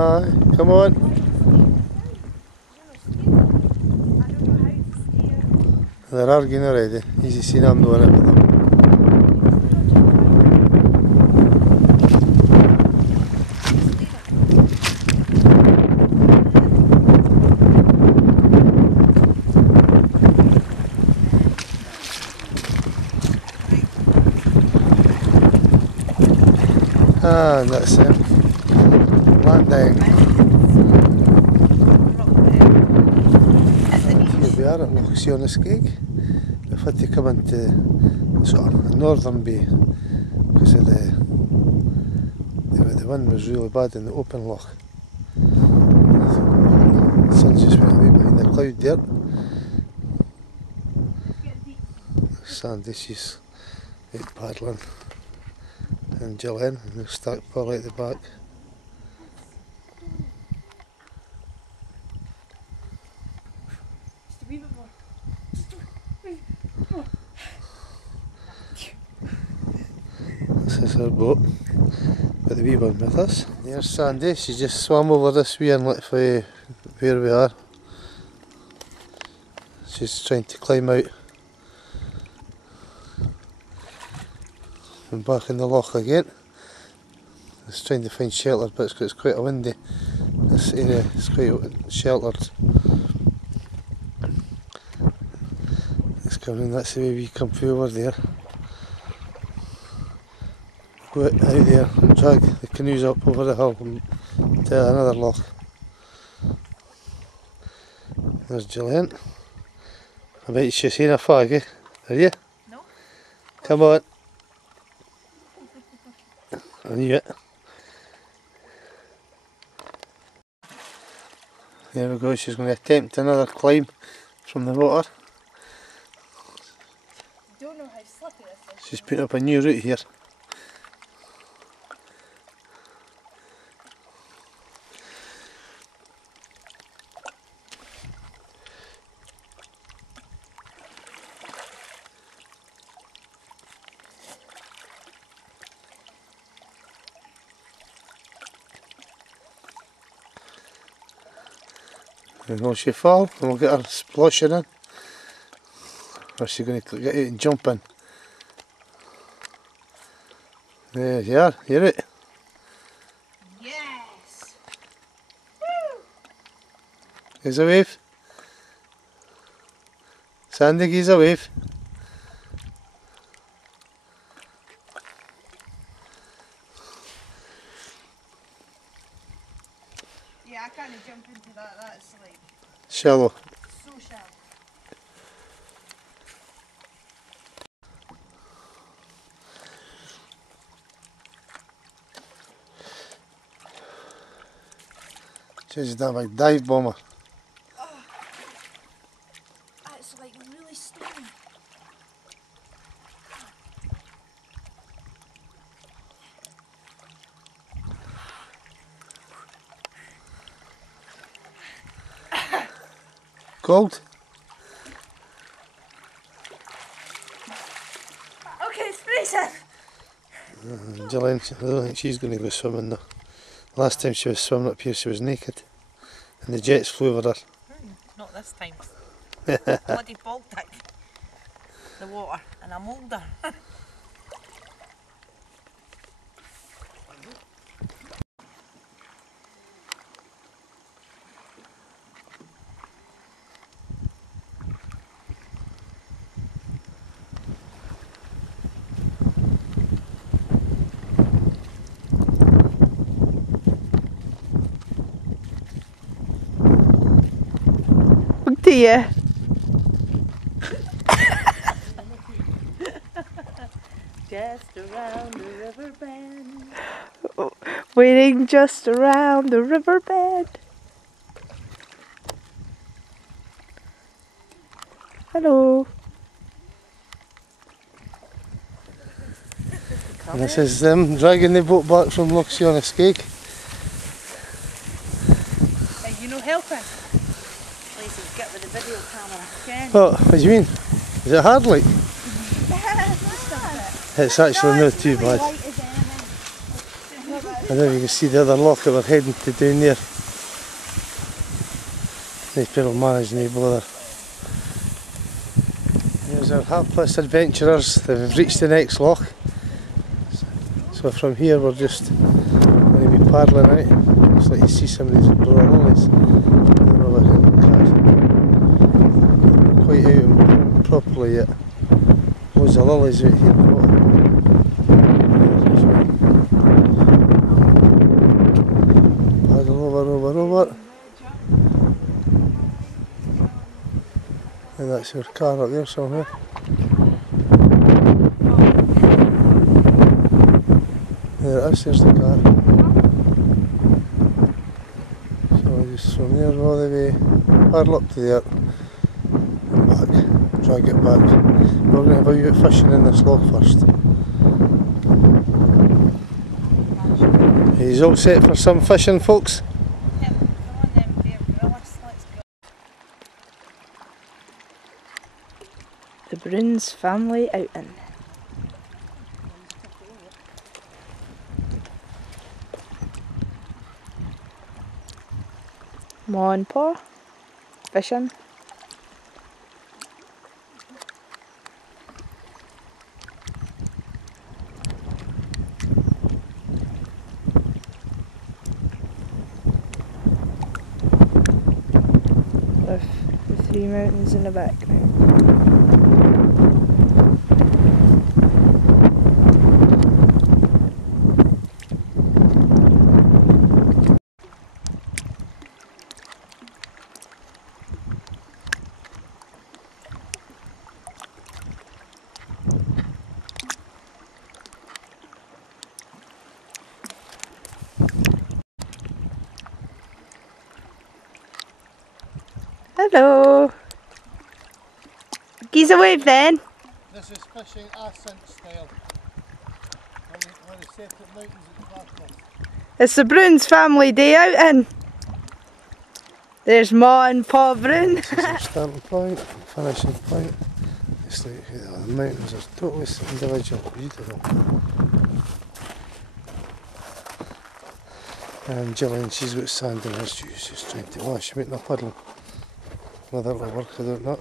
Hi, come on. They're arguing already. Easy seen I'm doing it with them. Ah, that's it. Landing. Here we are at Lochs on the Skeg. We've had to come into sort of northern bay because of the wind was really bad in the open loch. The sun's just went away behind the cloud there. Sandy, she's out paddling. And Gill and they'll start pull out the back. This is our boat with the wee one with us. There's Sandy, she just swam over this wee inlet for where we are. She's trying to climb out. And back in the loch again. It's trying to find shelter, but it's quite a windy. This area is quite sheltered. It's coming, that's the way we come through over there. Go out there and drag the canoes up over the hill to another loch. There's Gillian. I bet she's seen a fag, eh? Are you? No. Come on. I knew it. There we go, she's going to attempt another climb from the water. I don't know how slippy this is. She's putting up a new route here. And will she fall? And we'll get her splashing in. Or is she going to get out and jump in? There you are, you're it. Yes! Woo! Gives a wave. Sandy gives a wave. Yeah, I can't jump into that, that's like Shallow. so shallow. She's done like dive bomber. Oh, it's like really stony. Cold? Okay, it's freezing. Gillian, I don't think she's going to go swimming though. Last time she was swimming up here she was naked. And the jets flew over her. Not this time. Bloody Baltic. The water, and I'm older. Dear. Just around the river bend. Waiting just around the river bed. Hello. And this is them dragging the boat back from Lochs on the Skeg. Hey, you know helping? Please get with the video camera. Ken. Oh, what do you mean? Is it hard like? It's actually not too bad. And then you can see the other loch that we're heading to down there. These people manage no bother. Here's our hapless adventurers. They've reached the next loch. So from here we're just going to be paddling out. Looks like you see some of these blue lilies. Not quite out properly yet. Loads of lilies out here. Paddle over. And that's your car up there somewhere. There it is, there's the car. So just from there all the way, paddle up to there and back, drag it back. We're going to have a wee bit fishing in this loch first. He's all set for some fishing, folks? Yep, come on then, Bear Grylls, let's go. The Bruins family outing. Come on, Paul. Fishing. With the three mountains in the background. Hello. Give us a wave then. This is fishing assynt style. On the separate mountains at the back of. It's the Bruins family day outing. There's Ma and Pa Bruin. This is our starting point, finishing point. It's like the mountains are totally individual, beautiful. And Gill and she's got sand in her shoes, just trying to wash them out in a puddle. Whether it'll work, I don't know.